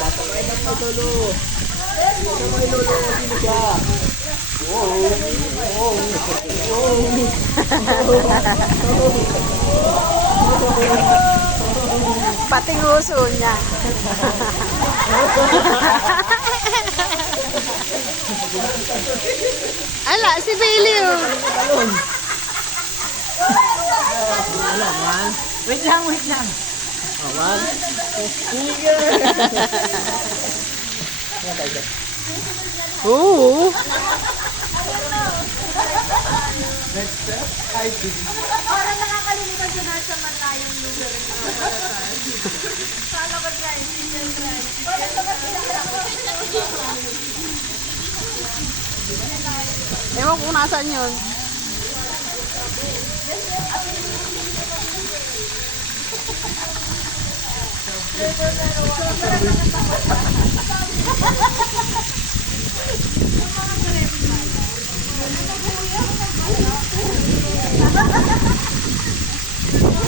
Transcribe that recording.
Papakain lang mo, Lolo. Ano mo, Lolo? Sino siya? Pati nguso niya. Ala, si Bailey oh. Wait lang, wait lang. One. Oo. Next step, I do. Parang nakakalimutan ko na sa matayong lugar. Kala ko dry, season dry. Ewan kung nasaan yun.